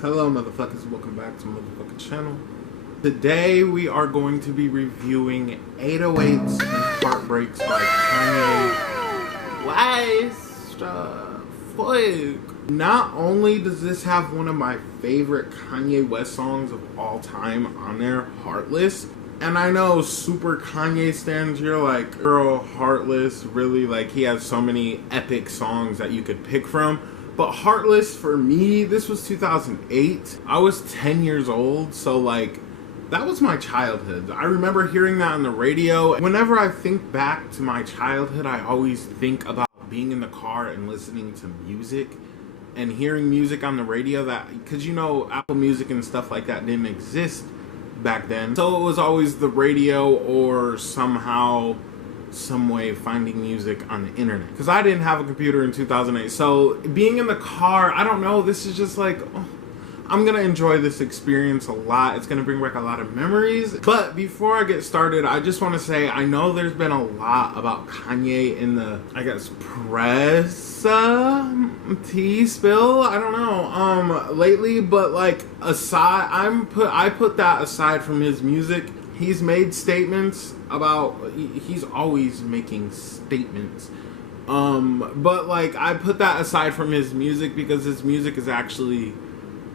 Hello motherfuckers, welcome back to my motherfucking channel. Today we are going to be reviewing 808s and Heartbreaks by Kanye West. Not only does this have one of my favorite Kanye West songs of all time on there, Heartless. And I know super Kanye stans, you're like, girl, Heartless, really? Like, he has so many epic songs that you could pick from. But Heartless, for me, this was 2008. I was 10 years old, so like, that was my childhood. I remember hearing that on the radio. Whenever I think back to my childhood, I always think about being in the car and listening to music and hearing music on the radio, because you know, Apple Music and stuff like that didn't exist back then. So it was always the radio or somehow, some way finding music on the internet, because I didn't have a computer in 2008. So being in the car, I don't know, this is just like, oh, I'm gonna enjoy this experience a lot. It's gonna bring back a lot of memories. But before I get started, I just want to say, I know there's been a lot about Kanye in the, I guess, press tea spill, I don't know, lately. But like, aside, I put that aside from his music. He's made statements about, he's always making statements. But like, I put that aside from his music because his music is actually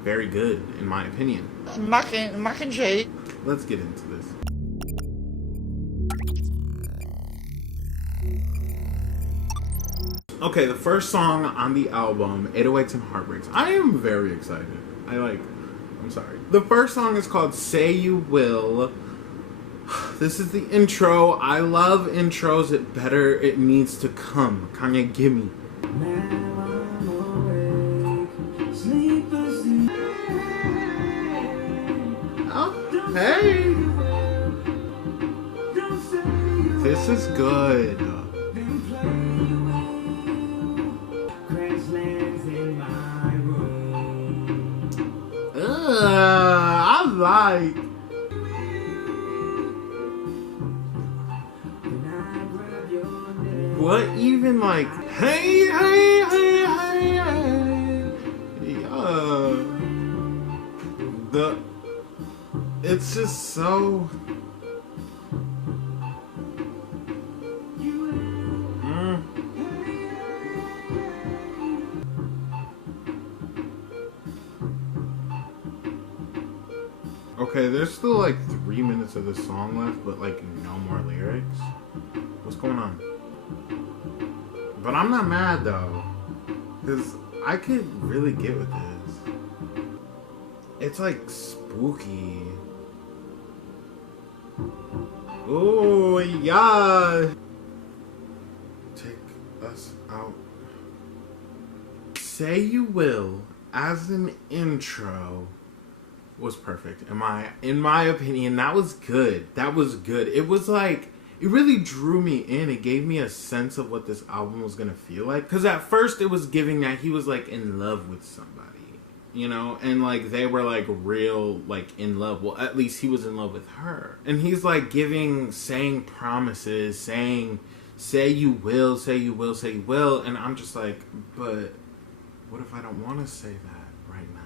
very good, in my opinion. Mockingjay. Let's get into this. Okay, the first song on the album, 808s and Heartbreaks. I am very excited. I'm sorry. The first song is called Say You Will. This is the intro. I love intros. It needs to come. Kanye, gimme. Oh, hey. This is good. I like. What even, like, hey, it's just so, Okay, there's still like 3 minutes of this song left, but like no more lyrics. What's going on? But I'm not mad though, because I could really get with this. It's like spooky. Oh yeah. Take us out. Say You Will as an intro was perfect. In my opinion, that was good. That was good. It was like, it really drew me in. It gave me a sense of what this album was gonna feel like. Because at first it was giving that he was like in love with somebody, you know? And like they were like real, like in love. Well, at least he was in love with her. And he's like saying promises, saying, say you will, say you will, say you will. And I'm just like, but what if I don't want to say that right now?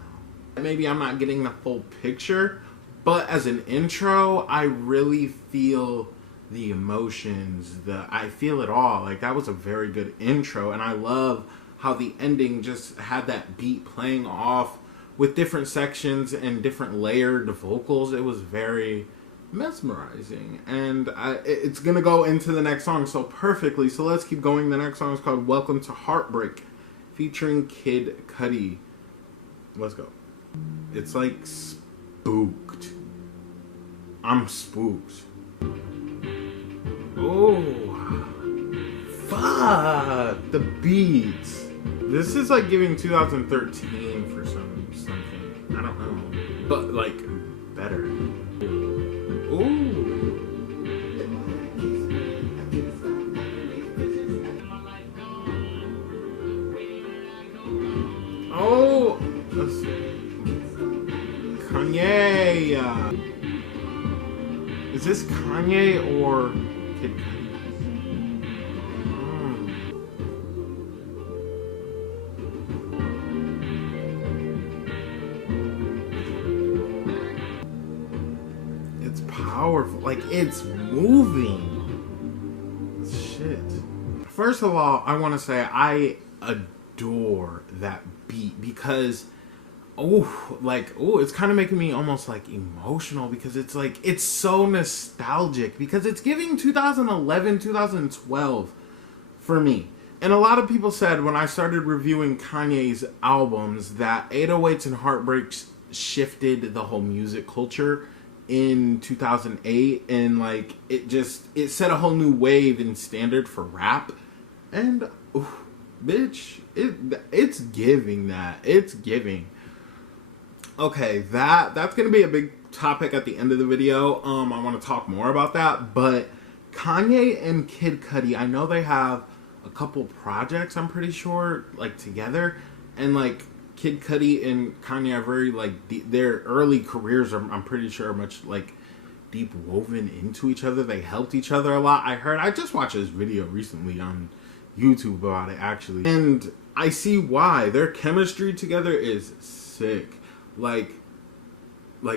Maybe I'm not getting the full picture, but as an intro, I really feel the emotions, I feel it all. Like, that was a very good intro, and I love how the ending just had that beat playing off with different sections and different layered vocals. It was very mesmerizing, and it's gonna go into the next song so perfectly, so let's keep going. The next song is called Welcome to Heartbreak, featuring Kid Cudi. Let's go. It's like spooked. I'm spooked. Oh, fuck, the beats. This is like giving 2013 for something. I don't know, but like better. Ooh. Oh, Kanye. Is this Kanye or Kid Cudi? powerful. Like, it's moving. Shit. First of all, I want to say I adore that beat because it's kind of making me almost like emotional because it's like, it's so nostalgic because it's giving 2011, 2012 for me. And a lot of people said when I started reviewing Kanye's albums that 808s and Heartbreaks shifted the whole music culture in 2008, and like it set a whole new wave and standard for rap. And bitch, it's giving that. It's giving. Okay, that's gonna be a big topic at the end of the video. I want to talk more about that. But Kanye and Kid Cudi, I know they have a couple projects, I'm pretty sure, like together, and like Kid Cudi and Kanye are very like their early careers are, I'm pretty sure, much like deep woven into each other. They helped each other a lot. I just watched this video recently on YouTube about it actually, and I see why. Their chemistry together is sick. Like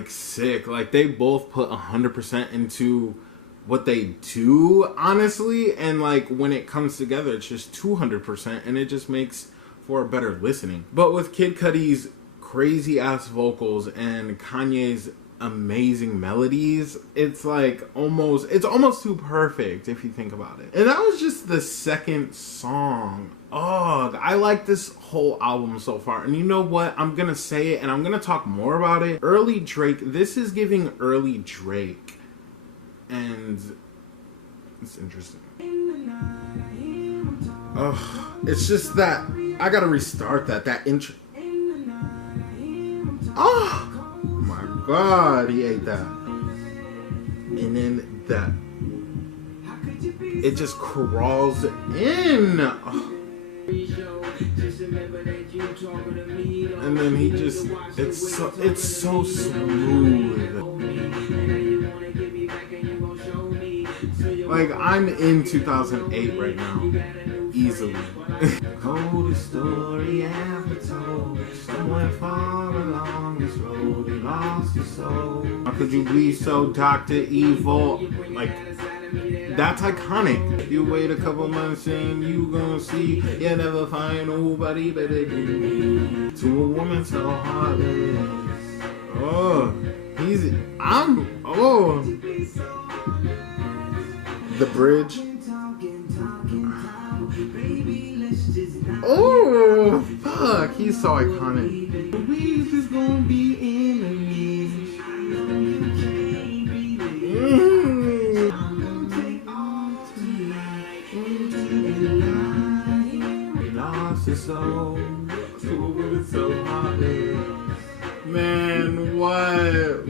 sick. Like they both put 100% into what they do, honestly, and like when it comes together, it's just 200%, and it just makes for a better listening. But with Kid Cudi's crazy ass vocals and Kanye's amazing melodies, it's like it's almost too perfect if you think about it. And that was just the second song. Oh, I like this whole album so far. And you know what? I'm gonna say it and I'm gonna talk more about it. Early Drake, this is giving early Drake. And it's interesting. Oh, it's just that I gotta restart that intro. Oh my god, he ate that. And then that, it just crawls in. Oh. And then he just, it's so smooth. Like, I'm in 2008 right now, easily. Coldest story ever told. Someone far along this road, he lost his soul. How could you be so Dr. Evil? Like, that's iconic. If you wait a couple months and you gonna see, you'll never find nobody better than me. To a woman so heartless. Oh, the bridge. Oh, fuck, he's so iconic. We just gonna be enemies. We lost his soul. So heartless. Man, what?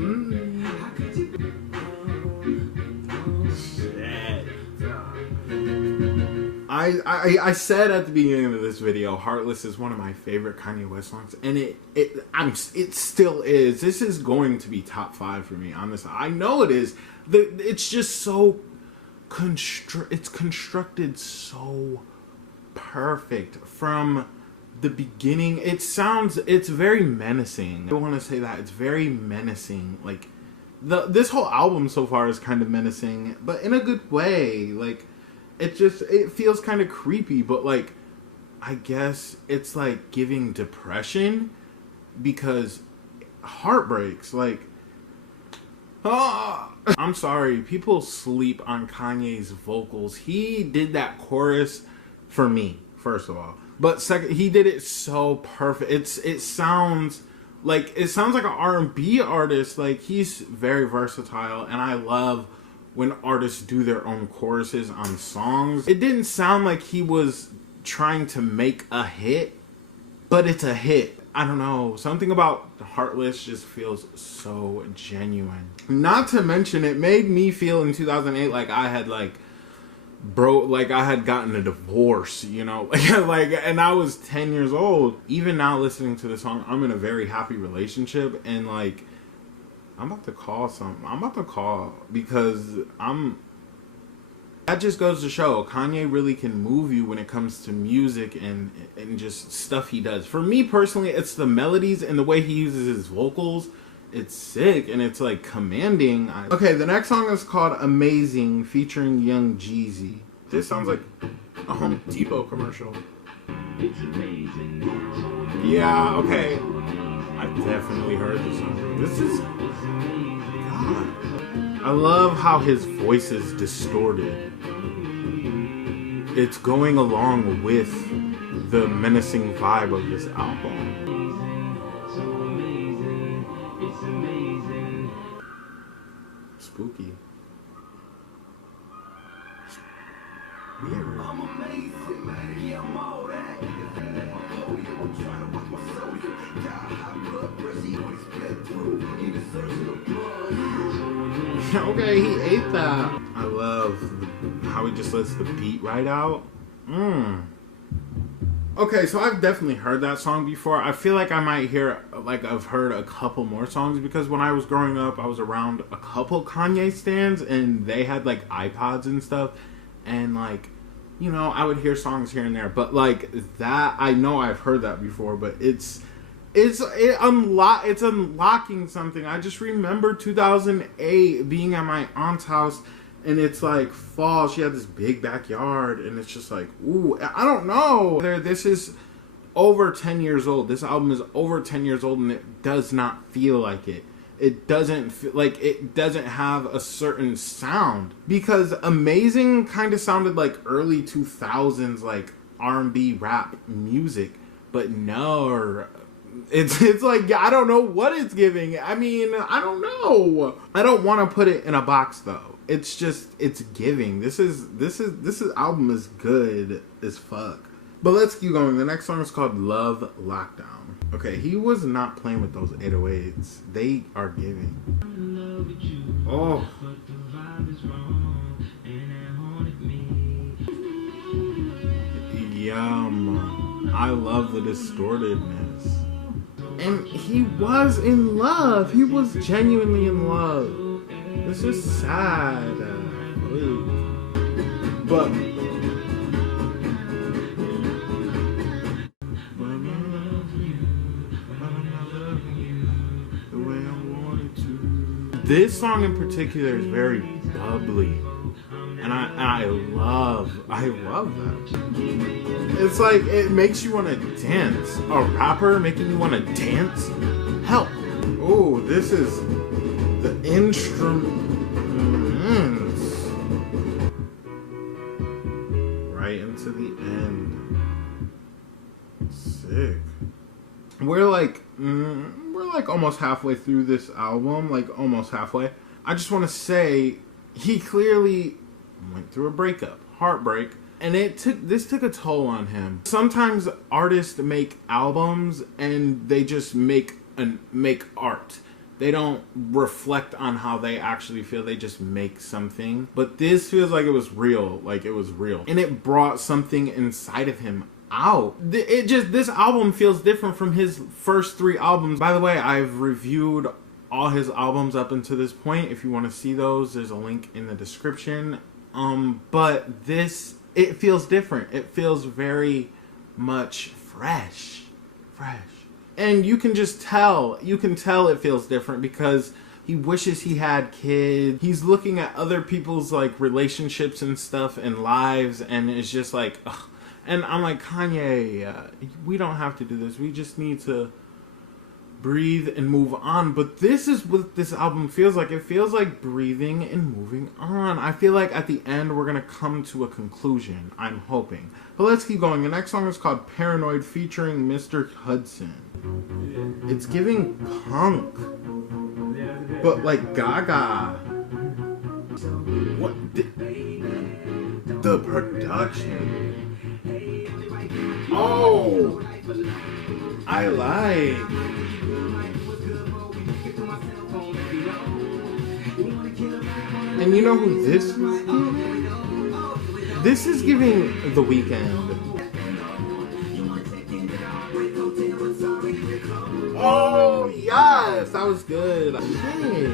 I said at the beginning of this video, Heartless is one of my favorite Kanye West songs, and it still is. This is going to be top 5 for me, honestly. I know it is. It's just so it's constructed so perfect from the beginning. It's very menacing. I want to say that it's very menacing. Like this whole album so far is kind of menacing, but in a good way. Like it feels kind of creepy, but like I guess it's like giving depression because heartbreaks. Like I'm sorry, people sleep on Kanye's vocals. He did that chorus for me, first of all. But second, he did it so perfect. It sounds like an R&B artist. Like, he's very versatile, and I love when artists do their own choruses on songs. It didn't sound like he was trying to make a hit, but it's a hit. I don't know, something about Heartless just feels so genuine. Not to mention, it made me feel in 2008 like I had I had gotten a divorce, you know, and I was 10 years old. Even now listening to the song, I'm in a very happy relationship, and like I'm about to call because that just goes to show Kanye really can move you when it comes to music and just stuff he does. For me personally, it's the melodies and the way he uses his vocals it's sick and it's like commanding. Okay, the next song is called Amazing featuring Young Jeezy. This sounds like a Home Depot commercial. Yeah, okay. I've definitely heard this song. This is God. I love how his voice is distorted. It's going along with the menacing vibe of this album. Spooky. Weird. Okay, he ate that. I love how he just lets the beat ride out. Okay, so I've definitely heard that song before. I feel like I might hear, like, I've heard a couple more songs because when I was growing up, I was around a couple Kanye stans and they had, like, iPods and stuff. And, like, you know, I would hear songs here and there. But, like, that, I know I've heard that before, but it's unlocking something. I just remember 2008 being at my aunt's house. And it's like fall. She had this big backyard. And it's just like, ooh, I don't know. This is over 10 years old. This album is over 10 years old. And it does not feel like it. It doesn't feel like it doesn't have a certain sound. Because Amazing kind of sounded like early 2000s like R&B rap music. But no, it's like, I don't know what it's giving. I mean, I don't know. I don't want to put it in a box though. It's just, it's giving. This album is good as fuck. But let's keep going. The next song is called Love Lockdown. Okay, he was not playing with those 808s. They are giving. Oh. Yum. I love the distortedness. And he was in love. He was genuinely in love. This is sad. But this song in particular is very bubbly. And I love that. It's like, it makes you want to dance. A rapper making you want to dance? Help. Oh, this is the instruments. Right into the end. Sick. We're like almost halfway through this album. Like almost halfway. I just want to say, he clearly went through a breakup, heartbreak, and this took a toll on him. Sometimes artists make albums and they just make art. They don't reflect on how they actually feel. They just make something. But this feels like it was real. Like it was real. And it brought something inside of him out. This album feels different from his first 3 albums. By the way, I've reviewed all his albums up until this point. If you want to see those, there's a link in the description. But this, it feels different. It feels very much fresh. And you can just tell, it feels different because he wishes he had kids. He's looking at other people's like relationships and stuff and lives, and it's just like, ugh. And I'm like, Kanye, we don't have to do this. We just need to breathe and move on. But this is what this album feels like. It feels like breathing and moving on. I feel like at the end we're gonna come to a conclusion. I'm hoping. But let's keep going. The next song is called Paranoid featuring Mr. Hudson. It's giving punk, but like Gaga. What the production? Oh, I like. And you know who this is giving? This is giving The Weeknd. Oh, yes! That was good. Shit.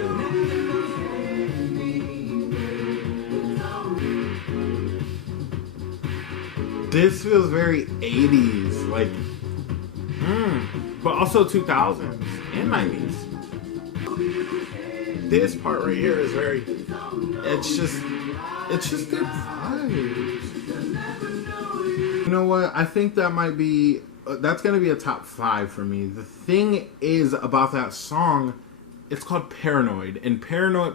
This feels very 80s, like, but also 2000s and 90s. This part right here is very, it's just good vibes. You know what? I think that might be, that's going to be a top 5 for me. The thing is about that song, it's called Paranoid. And paranoia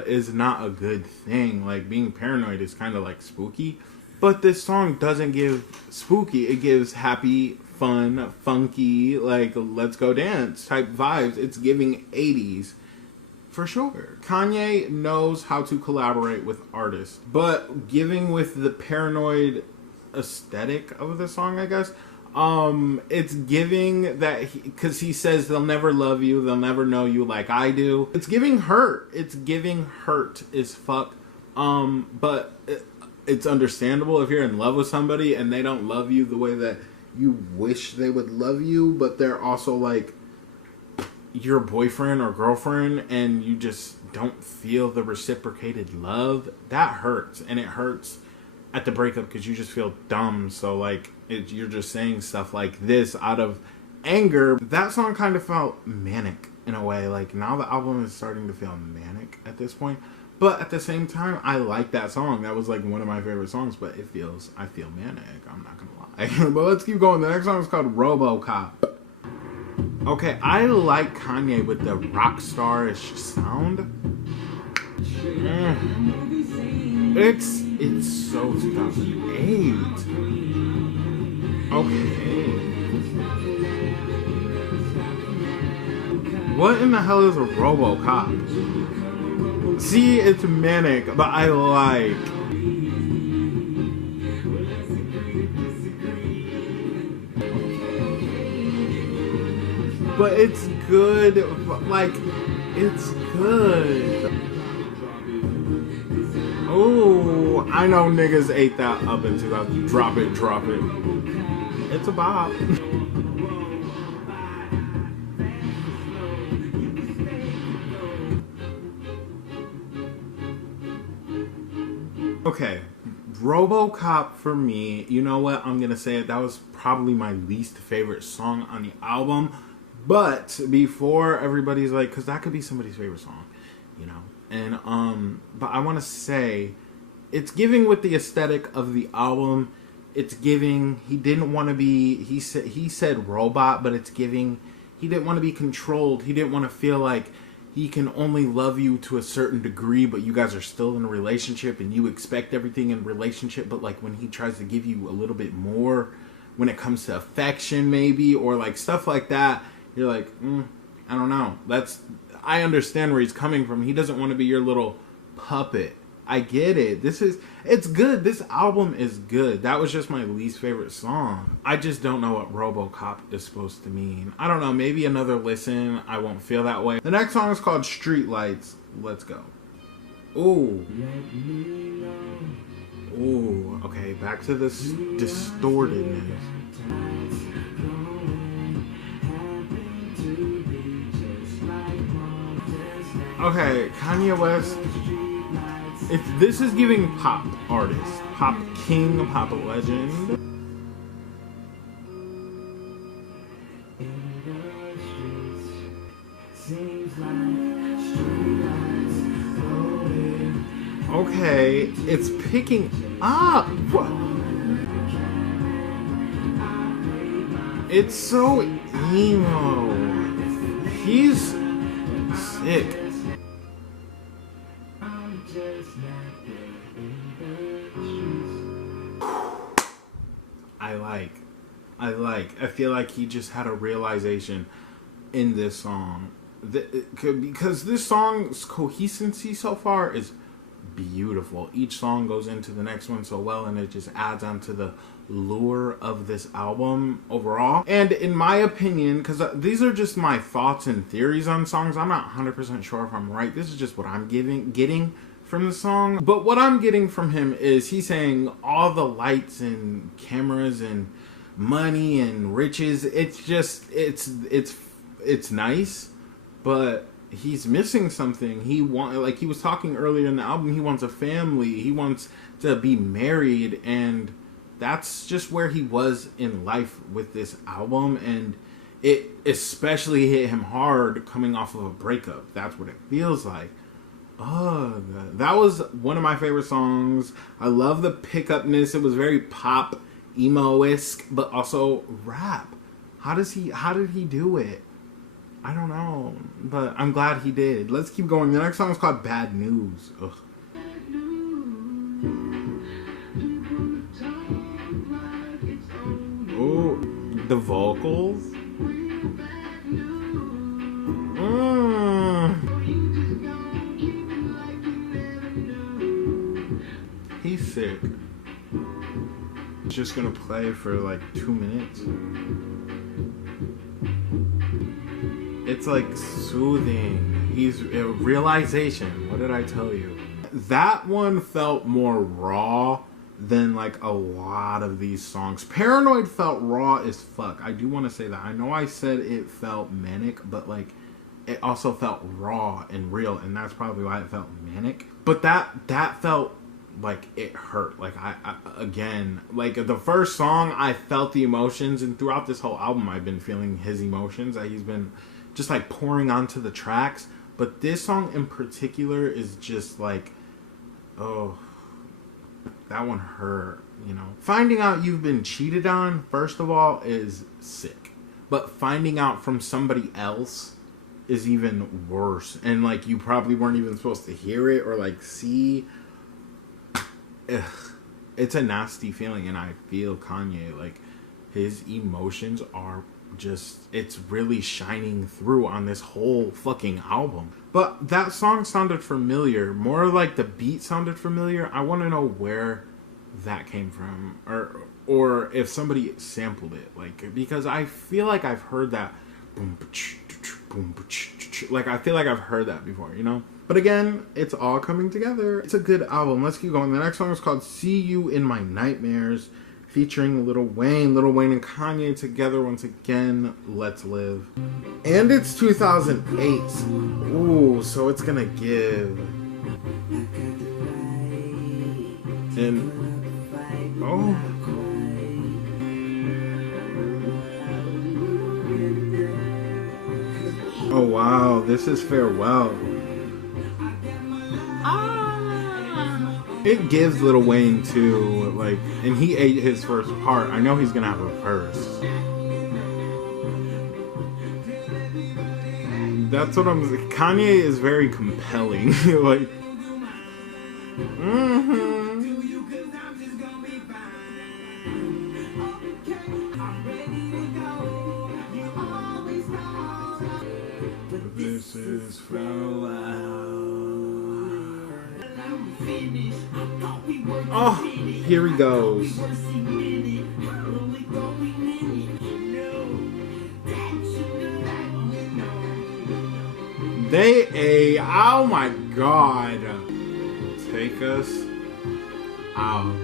is not a good thing. Like, being paranoid is kind of like spooky. But this song doesn't give spooky. It gives happy, fun, funky, like, let's go dance type vibes. It's giving 80s. For sure. Kanye knows how to collaborate with artists. But giving with the paranoid aesthetic of the song, I guess, it's giving that, because he says they'll never love you, they'll never know you like I do. It's giving hurt. It's giving hurt as fuck. But it's understandable if you're in love with somebody and they don't love you the way that you wish they would love you, but they're also like your boyfriend or girlfriend and you just don't feel the reciprocated love. That hurts, and it hurts at the breakup because you just feel dumb. So like you're just saying stuff like this out of anger. That song kind of felt manic in a way. Like, now the album is starting to feel manic at this point, but at the same time I like that song. That was like one of my favorite songs, but I feel manic, I'm not gonna lie. But let's keep going. The next song is called RoboCop. Okay, I like Kanye with the rock star-ish sound. It's so 2008. Okay. What in the hell is a RoboCop? See, it's manic, but I like. But it's good, like, it's good. Oh, I know niggas ate that up in 2000. Drop it. It's a bop. Okay, RoboCop for me, you know what, I'm gonna say it, that was probably my least favorite song on the album. But before everybody's like, because that could be somebody's favorite song, you know. And but I want to say, it's giving with the aesthetic of the album. It's giving. He didn't want to be. He said robot, but it's giving. He didn't want to be controlled. He didn't want to feel like he can only love you to a certain degree, but you guys are still in a relationship and you expect everything in a relationship. But like when he tries to give you a little bit more, when it comes to affection, maybe, or like stuff like that. You're like, I don't know. I understand where he's coming from. He doesn't want to be your little puppet. I get it. It's good. This album is good. That was just my least favorite song. I just don't know what RoboCop is supposed to mean. I don't know. Maybe another listen, I won't feel that way. The next song is called Streetlights. Let's go. Ooh. Ooh. Okay, back to this distortedness. Okay, Kanye West. This is giving pop artist, pop king, pop legend. Okay, it's picking up. It's so emo. He's sick. I feel like he just had a realization in this song. Because this song's coherency so far is beautiful. Each song goes into the next one so well, and it just adds on to the lure of this album overall. And in my opinion, because these are just my thoughts and theories on songs, I'm not 100% sure if I'm right. This is just what I'm getting from the song. But what I'm getting from him is he's saying all the lights and cameras and money and riches, it's just it's nice, but he's missing something. Like he was talking earlier in the album, he wants a family, he wants to be married, and that's just where he was in life with this album. And it especially hit him hard coming off of a breakup. That's what it feels like. Oh, that was one of my favorite songs. I love the pickupness. It was very pop, emo-esque, but also rap. How did he do it? I don't know, but I'm glad he did. Let's keep going. The next song is called Bad News. Ugh. Oh, the vocals. He's sick. It's just gonna play for like 2 minutes. It's like soothing. He's a realization. What did I tell you? That one felt more raw than like a lot of these songs. Paranoid felt raw as fuck. I do want to say that. I know I said it felt manic, but like it also felt raw and real, and that's probably why it felt manic. But that felt like it hurt. Like I again, like the first song, I felt the emotions, and throughout this whole album I've been feeling his emotions that he's been just like pouring onto the tracks. But this song in particular is just like, oh, that one hurt, you know. Finding out you've been cheated on, first of all, is sick. But finding out from somebody else is even worse. And like you probably weren't even supposed to hear it or like see. Ugh. It's a nasty feeling, and I feel Kanye, like his emotions are just, it's really shining through on this whole fucking album. But that song sounded familiar, more like the beat sounded familiar. I want to know where that came from, or if somebody sampled it, like, because I feel like I've heard that boom, boom, like I feel like I've heard that before, you know. But again, it's all coming together. It's a good album. Let's keep going. The next song is called See You in My Nightmares, featuring Lil Wayne. Lil Wayne and Kanye together once again. Let's Live. And it's 2008. Ooh, so it's gonna give. And oh, oh wow, this is Farewell. It gives Lil Wayne too, like, and he ate his first part. I know he's gonna have a verse. That's what I'm saying. Kanye is very compelling. Like, This is farewell. Oh, here he goes. Oh my god. Take us out.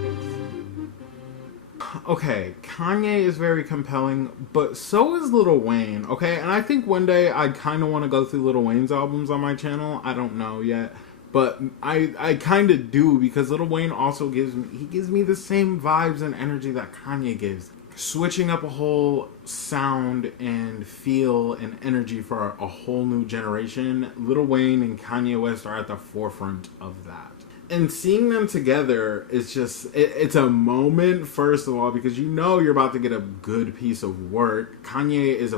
Okay, Kanye is very compelling, but so is Lil Wayne, okay? And I think one day I kind of want to go through Lil Wayne's albums on my channel. I don't know yet. But I kind of do, because Lil Wayne also gives me the same vibes and energy that Kanye gives. Switching up a whole sound and feel and energy for a whole new generation. Lil Wayne and Kanye West are at the forefront of that. And seeing them together is just, it's a moment, first of all, because you know you're about to get a good piece of work. Kanye is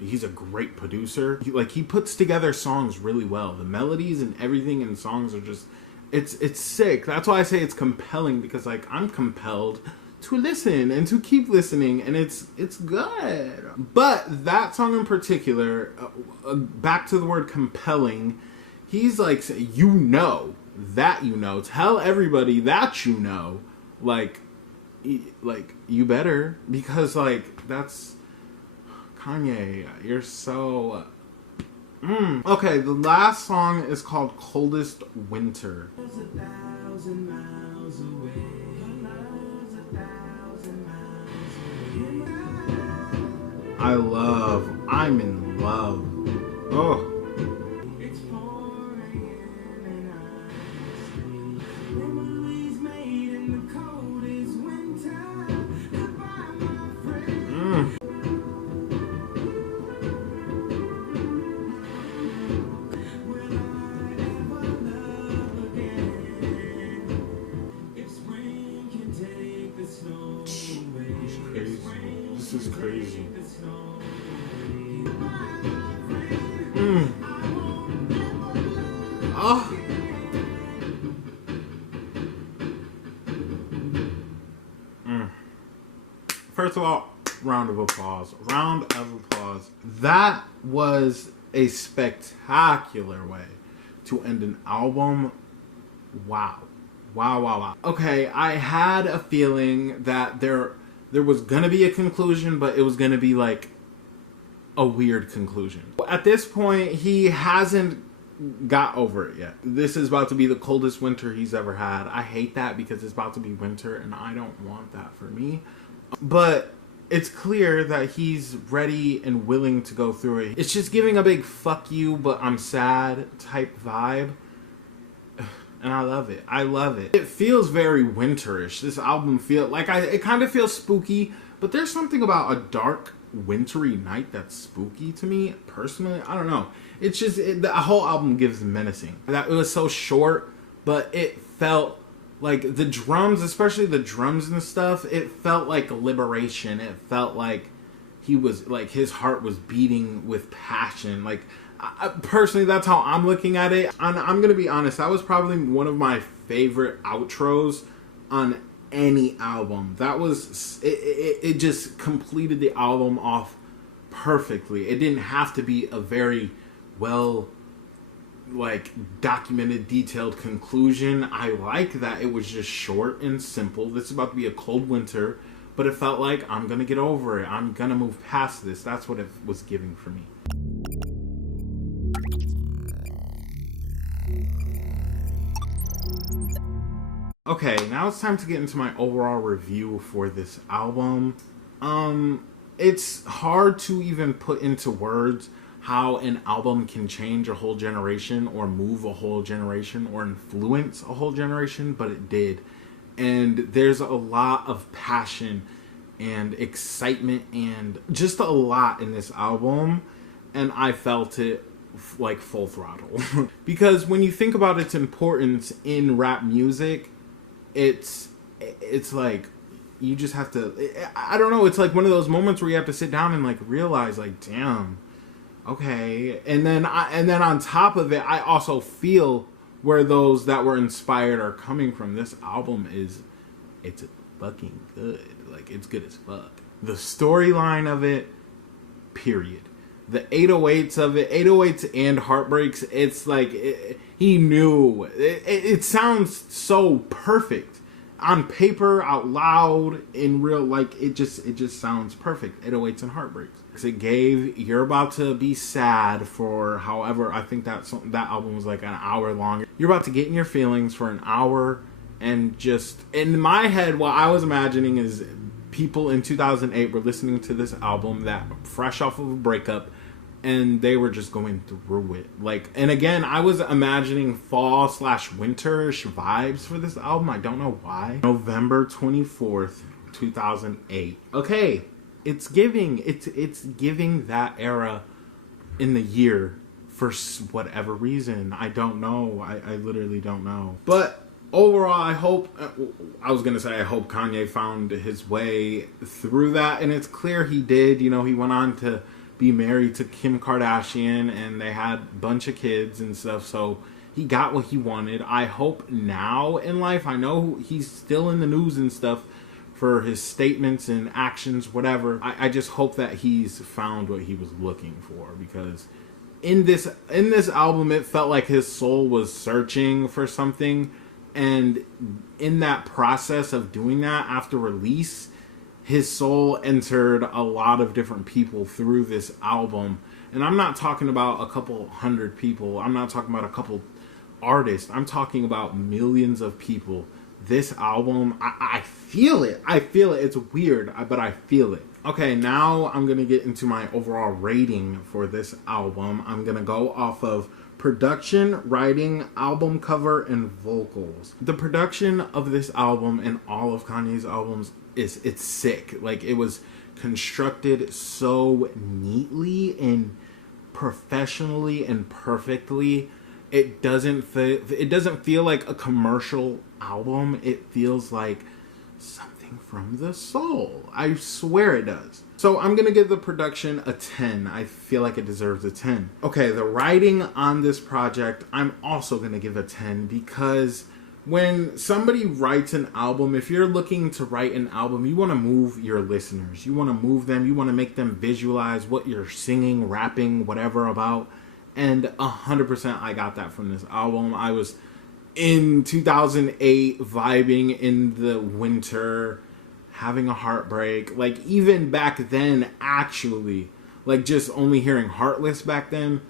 he's a great producer. He puts together songs really well. The melodies and everything in songs are just, it's sick. That's why I say it's compelling, because like I'm compelled to listen and to keep listening, and it's good. But that song in particular, back to the word compelling, he's like, you know, tell everybody that you know, like you better, because like that's Kanye, you're so... Okay, the last song is called Coldest Winter. I'm in love. Oh. This is crazy. Oh. First of all, round of applause. Round of applause. That was a spectacular way to end an album. Wow. Wow, wow, wow. Okay, I had a feeling that there was gonna be a conclusion, but it was gonna be like a weird conclusion. At this point, he hasn't got over it yet. This is about to be the coldest winter he's ever had. I hate that because it's about to be winter and I don't want that for me. But it's clear that he's ready and willing to go through it. It's just giving a big fuck you, but I'm sad type vibe. And I love it. I love it. It feels very winterish. This album feels like it kind of feels spooky, but there's something about a dark, wintry night that's spooky to me personally. I don't know. It's just the whole album gives menacing. That it was so short, but it felt like the drums, especially the drums and stuff, it felt like liberation. It felt like he was like his heart was beating with passion. Like personally, that's how I'm looking at it. And I'm gonna be honest, that was probably one of my favorite outros on any album. That was it just completed the album off perfectly. It didn't have to be a very well like documented, detailed conclusion. I like that it was just short and simple. This is about to be a cold winter, but it felt like I'm gonna get over it. I'm gonna move past this. That's what it was giving for me. Okay, now it's time to get into my overall review for this album. It's hard to even put into words how an album can change a whole generation or move a whole generation or influence a whole generation, but it did. And there's a lot of passion and excitement and just a lot in this album, and I felt it like full throttle. Because when you think about its importance in rap music, it's like you just have to, I don't know, it's like one of those moments where you have to sit down and like realize like, damn, okay. And then on top of it, I also feel where those that were inspired are coming from. This album it's fucking good. Like, it's good as fuck. The storyline of it, period. The 808s of it, 808s and heartbreaks, it's like, he knew. It sounds so perfect. On paper, out loud, in real, like, it just sounds perfect. 808s and heartbreaks. It gave, you're about to be sad for however, I think that album was like an hour long. You're about to get in your feelings for an hour, and just, in my head, what I was imagining is people in 2008 were listening to this album that fresh off of a breakup, and they were just going through it. Like, and again, I was imagining fall/winterish vibes for this album. I don't know why. November 24th, 2008. Okay, it's giving that era in the year for whatever reason. I don't know. I literally don't know. But overall, I hope Kanye found his way through that, and it's clear he did. You know, he went on to be married to Kim Kardashian, and they had a bunch of kids and stuff, so he got what he wanted. I hope now in life, I know he's still in the news and stuff for his statements and actions, whatever. I just hope that he's found what he was looking for, because in this album, it felt like his soul was searching for something, and in that process of doing that after release, his soul entered a lot of different people through this album. And I'm not talking about a couple hundred people. I'm not talking about a couple artists. I'm talking about millions of people. This album, I feel it. I feel it. It's weird, but I feel it. Okay, now I'm going to get into my overall rating for this album. I'm going to go off of production, writing, album cover, and vocals. The production of this album and all of Kanye's albums it's sick. Like, it was constructed so neatly and professionally and perfectly. It doesn't feel like a commercial album. It feels like something from the soul. I swear it does. So I'm going to give the production a 10. I feel like it deserves a 10. Okay, the writing on this project, I'm also going to give a 10 because when somebody writes an album, if you're looking to write an album, you want to move your listeners. You want to move them. You want to make them visualize what you're singing, rapping, whatever about. And 100% I got that from this album. I was in 2008 vibing in the winter, having a heartbreak. Like, even back then, actually, like, just only hearing Heartless back then,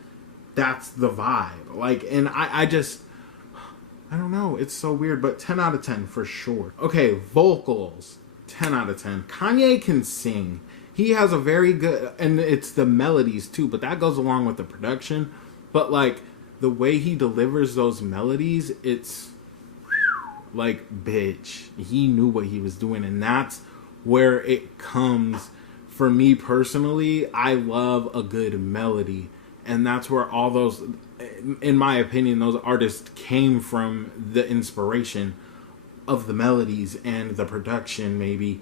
that's the vibe. Like, and I don't know, it's so weird, but 10 out of 10 for sure. Okay, vocals, 10 out of 10. Kanye can sing. He has a very good, and it's the melodies too, but that goes along with the production. But like, the way he delivers those melodies, it's like, bitch, he knew what he was doing, and that's where it comes. For me personally, I love a good melody, and that's where all those, in my opinion, those artists came from, the inspiration of the melodies and the production, maybe.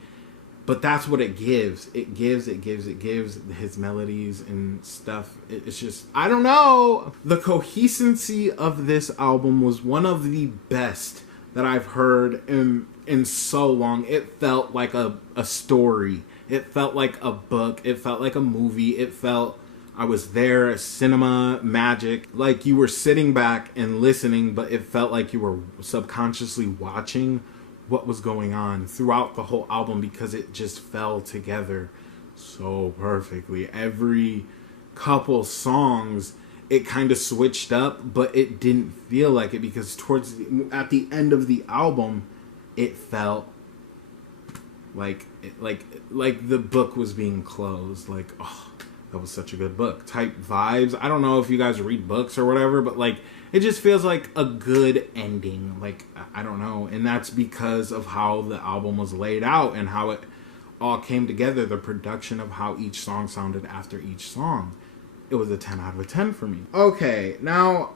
But that's what it gives. It gives his melodies and stuff. It's just, I don't know. The coherency of this album was one of the best that I've heard in so long. It felt like a story. It felt like a book. It felt like a movie. It felt, I was there, cinema, magic. Like you were sitting back and listening, but it felt like you were subconsciously watching what was going on throughout the whole album because it just fell together so perfectly. Every couple songs, it kind of switched up, but it didn't feel like it because at the end of the album, it felt like the book was being closed. Like, oh, that was such a good book type vibes. I don't know if you guys read books or whatever, but like, it just feels like a good ending. Like, I don't know. And that's because of how the album was laid out and how it all came together. The production of how each song sounded after each song. It was a 10 out of 10 for me. Okay, now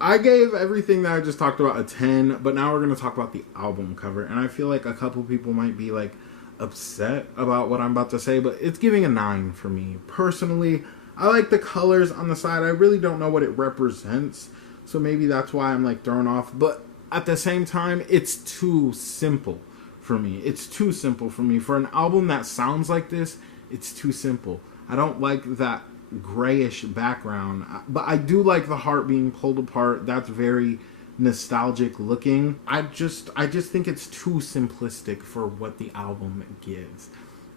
I gave everything that I just talked about a 10, but now we're going to talk about the album cover. And I feel like a couple people might be like upset about what I'm about to say, but it's giving a 9 for me. Personally, I like the colors on the side. I really don't know what it represents. So maybe that's why I'm like thrown off. But at the same time, it's too simple for me. It's too simple for me. For an album that sounds like this, it's too simple. I don't like that grayish background. But I do like the heart being pulled apart. That's very nostalgic looking. I just think it's too simplistic for what the album gives.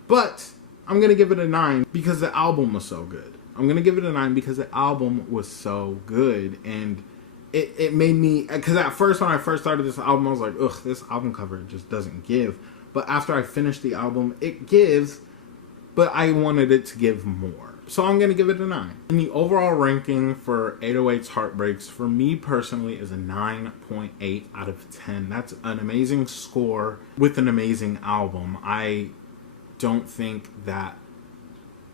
But I'm going to give it a 9 because the album was so good. I'm going to give it a 9 because the album was so good. And it made me, because at first when I first started this album, I was like, ugh, this album cover just doesn't give. But after I finished the album, it gives, but I wanted it to give more. So I'm going to give it a 9. And the overall ranking for 808's Heartbreaks, for me personally, is a 9.8 out of 10. That's an amazing score with an amazing album. I don't think that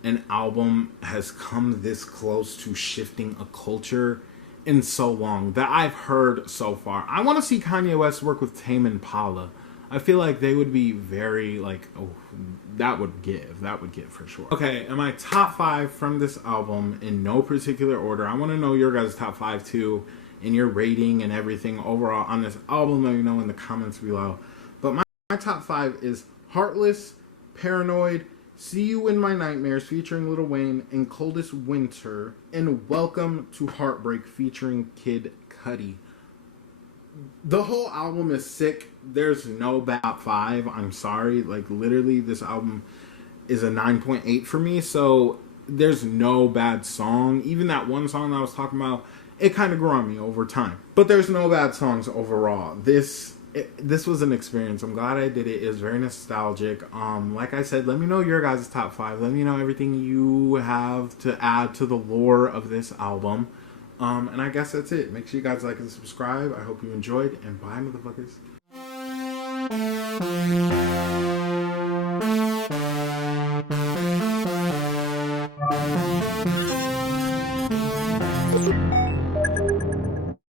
an album has come this close to shifting a culture in so long that I've heard so far. I want to see Kanye West work with Tame Impala. I feel like they would be very like, oh, that would give for sure. Okay, and my top 5 from this album in no particular order. I want to know your guys' top 5 too, and your rating and everything overall on this album. Let me know in the comments below. But my top 5 is Heartless, Paranoid, See You in My Nightmares featuring Lil Wayne, and Coldest Winter, and Welcome to Heartbreak featuring Kid Cudi. The whole album is sick. There's no bad top 5. I'm sorry. Like, literally, this album is a 9.8 for me, so there's no bad song. Even that one song that I was talking about, it kind of grew on me over time. But there's no bad songs overall. This was an experience. I'm glad I did it. It was very nostalgic. Like I said, let me know your guys' top 5. Let me know everything you have to add to the lore of this album. And I guess that's it. Make sure you guys like and subscribe. I hope you enjoyed, and bye, motherfuckers.